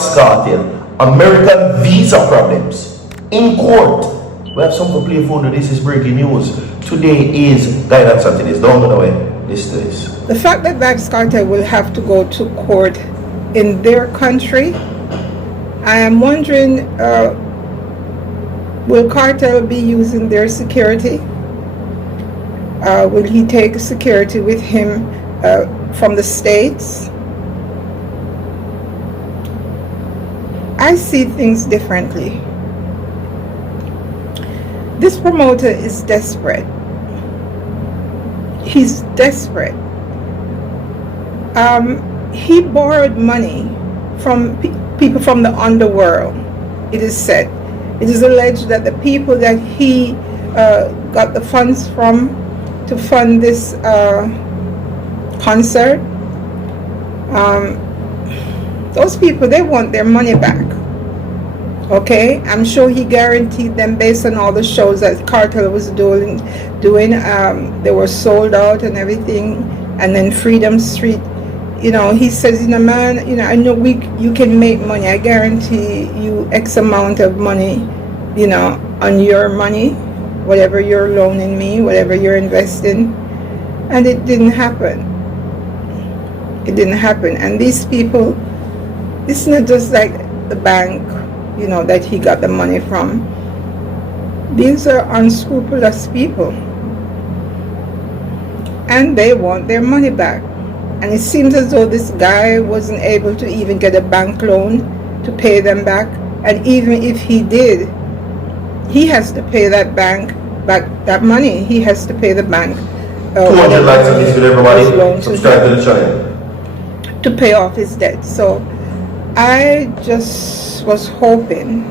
Vybz Kartel, American visa problems in court. We have some to play for. This is breaking news. Today is Guidance Saturdays. Don't go away. Listen to this. The fact that VYBZ Kartel will have to go to court in their country, I am wondering, will Kartel be using their security? Will he take security with him from the States? I see things differently. This promoter is desperate. He's desperate. He borrowed money from people from the underworld, it is said. It is alleged that the people that he got the funds from to fund this concert, those people, they want their money back. Okay, I'm sure he guaranteed them based on all the shows that Kartel was doing. They were sold out and everything, and then Freedom Street. You know, he says, you know, man, you know, I know you can make money. I guarantee you X amount of money, you know, on your money, whatever you're loaning me, whatever you're investing, and it didn't happen. It didn't happen, and these people, it's not just like the bank, you know, that he got the money from. These are unscrupulous people, and they want their money back. And it seems as though this guy wasn't able to even get a bank loan to pay them back. And even if he did, he has to pay that bank back that money. He has to pay the bank 200 likes on this video, everybody. Subscribe to the channel to pay off his debt. So I just was hoping,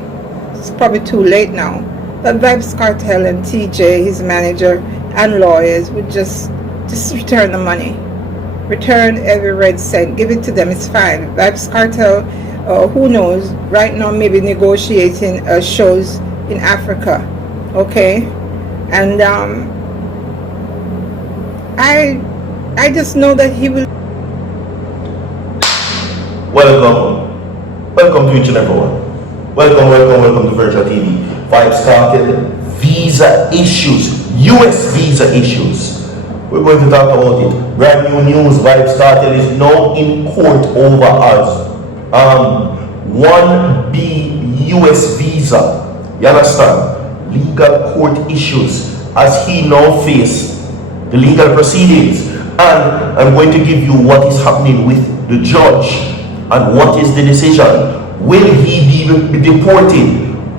it's probably too late now, that VYBZ Kartel and TJ, his manager, and lawyers would just return the money. Return every red cent. Give it to them. It's fine. VYBZ Kartel, who knows, right now maybe negotiating shows in Africa. Okay? And I just know that he will. Welcome to each and everyone. Welcome to Virtual TV. VYBZ Kartel, visa issues, US visa issues. We're going to talk about it. Brand new news, VYBZ Kartel is now in court over us. 1B US visa. You understand? Legal court issues as he now faces the legal proceedings. And I'm going to give you what is happening with the judge and what is the decision. Will he be deported?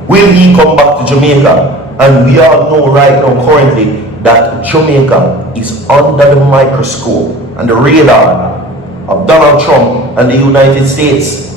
Will he come back to Jamaica? And we all know right now currently that Jamaica is under the microscope and the radar of Donald Trump and the United States.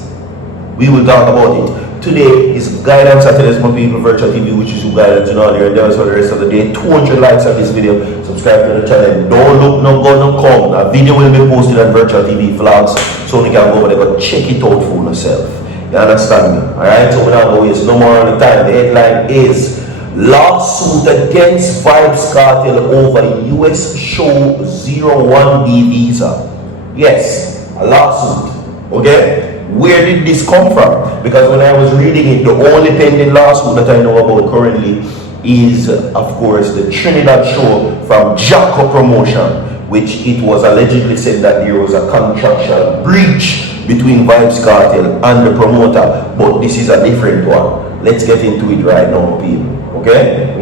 We will talk about it. Today is Guidance Saturdays, my people, Virtual TV, which is your guidance in all your endeavors for the rest of the day. 200 likes on this video. Subscribe to the channel. Don't look, no go, no come. A video will be posted on Virtual TV vlogs, so you can go over there and check it out for yourself. You understand me? Alright, so we're not going to waste no more on the time. The headline is lawsuit against VYBZ Kartel over US show 01B visa. Yes, a lawsuit. Okay? Where did this come from? Because when I was reading it, the only pending lawsuit that I know about currently is, of course, the Trinidad show from Jacko Promotion, which it was allegedly said that there was a contractual breach between VYBZ Kartel and the promoter. But this is a different one. Let's get into it right now, people. Okay?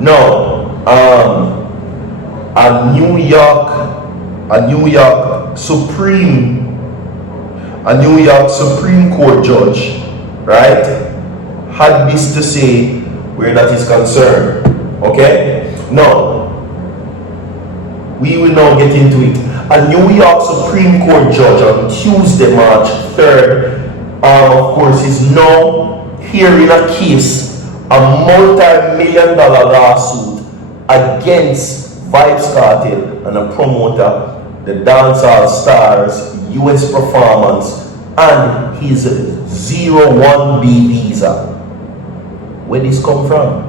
Now, a New York Supreme Court judge, right, had this to say where that is concerned. Okay? Now, we will now get into it. A New York Supreme Court judge on Tuesday, March 3rd, of course, is now hearing a case, a multi-million-dollar lawsuit against VYBZ Kartel and a promoter, the dancehall stars US performance and his 01B visa. Where this come from?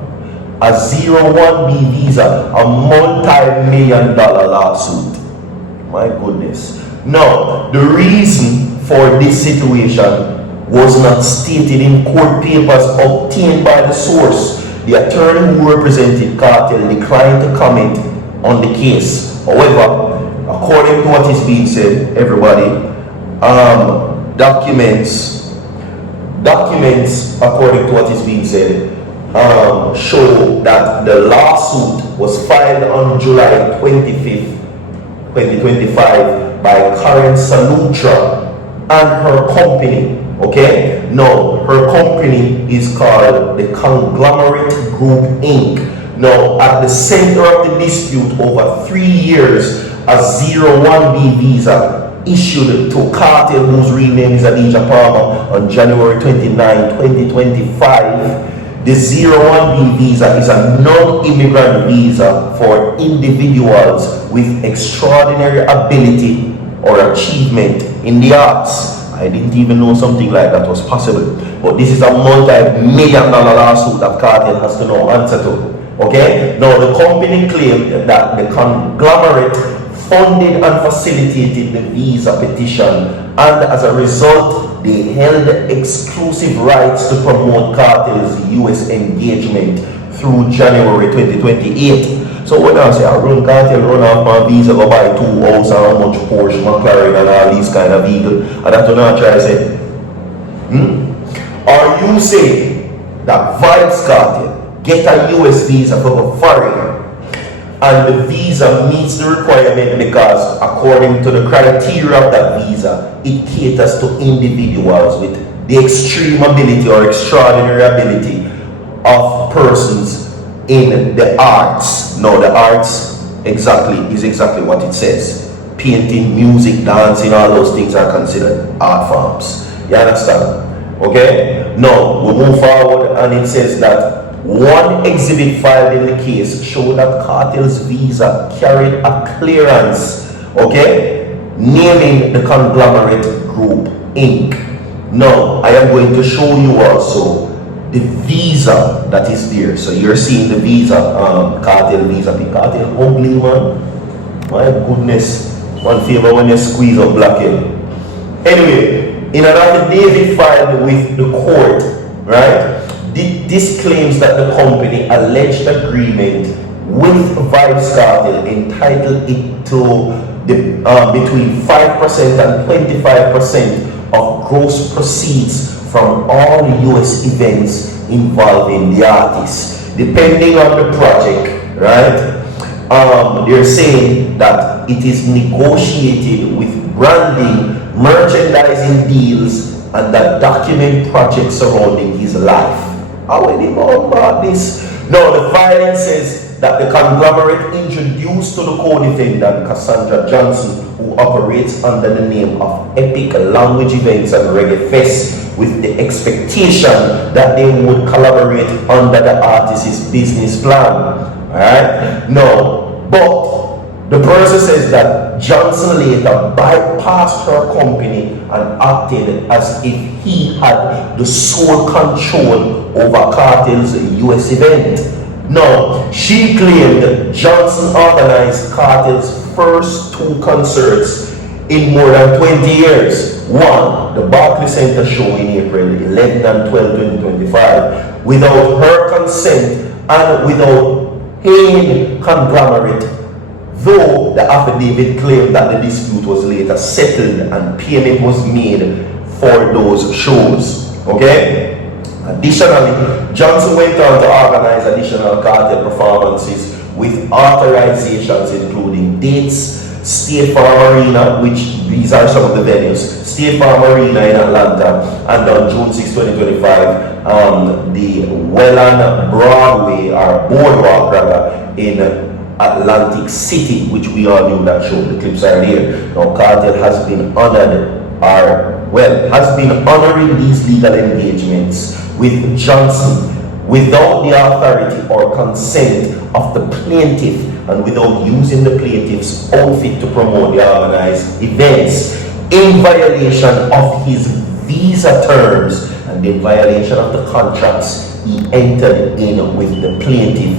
A 01B visa, a multi-million-dollar lawsuit. My goodness. Now, the reason for this situation was not stated in court papers obtained by the source. The attorney who represented Cartel declined to comment on the case. However, according to what is being said, everybody, documents, according to what is being said, show that the lawsuit was filed on July 25th, 2025 by Karen Salutra and her company. Okay, now her company is called the Conglomerate Group Inc. Now, at the center of the dispute over 3 years, a 01B visa issued to Cartel, whose real name is Adija Palmer, on January 29, 2025. The 01B visa is a non-immigrant visa for individuals with extraordinary ability or achievement in the arts. I didn't even know something like that was possible. But this is a multi-million-dollar lawsuit that Cartel has to now answer to. Okay? Now, the company claimed that the conglomerate funded and facilitated the visa petition, and as a result, they held exclusive rights to promote Cartel's US engagement through January 2028. So when I say I run Cartel, run off my visa, go buy 2 houses and how much Porsche, McLaren and all these kind of vehicles, and that's what I try to say. Are you saying that VYBZ Kartel get a US visa for a foreign and the visa meets the requirement because according to the criteria of that visa, it caters to individuals with the extreme ability or extraordinary ability of persons in the arts? Now the arts is exactly what it says. Painting, music, dancing, all those things are considered art forms. You understand? Okay? Now we move forward and it says that one exhibit filed in the case showed that Cartel's visa carried a clearance, okay, naming the Conglomerate Group Inc. Now I am going to show you also the visa that is there. So you're seeing the visa, Cartel visa. The Cartel ugly, man. My goodness. One favor when you squeeze up black hair. Anyway, in an affidavit filed with the court, right, this claims that the company alleged agreement with VYBZ Kartel entitled it to the, between 5% and 25% of gross proceeds from all US events involving the artist, depending on the project, right? They're saying that it is negotiated with branding, merchandising deals, and that document projects surrounding his life. How will they go about this? No, the filing says that the conglomerate introduced to the co-defendant Cassandra Johnson, who operates under the name of Epic Language Events and Reggae Fest, with the expectation that they would collaborate under the artist's business plan. Alright? No, but the person says that Johnson later bypassed her company and acted as if he had the sole control over Cartel's US event. Now, she claimed Johnson organized Cartel's first 2 concerts in more than 20 years. One, the Barclays Center show in April 11 and 12, 2025, without her consent and without paying Conglomerate, though the affidavit claimed that the dispute was later settled and payment was made for those shows. Okay? Additionally, Johnson went on to organize additional Cartel performances with authorizations including dates, State Farm Arena, which these are some of the venues, State Farm Arena in Atlanta, and on June 6, 2025, the Welland Broadway, or Boardwalk rather, in Atlantic City, which we all knew that show. The clips are there. Now Cartel has been honored, has been honoring these legal engagements with Johnson without the authority or consent of the plaintiff and without using the plaintiff's outfit to promote the organized events, in violation of his visa terms and in violation of the contracts he entered in with the plaintiff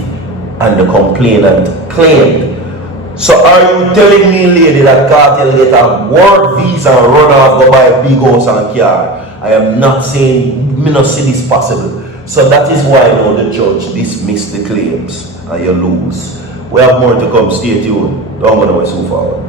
and the complainant claimed. So are you telling me, lady, that Cartel get a work visa and run off, go buy a big house and car? I am not saying, me not see this possible. So that is why now the judge dismissed the claims and you lose. We have more to come, stay tuned. Don't go nowhere so far.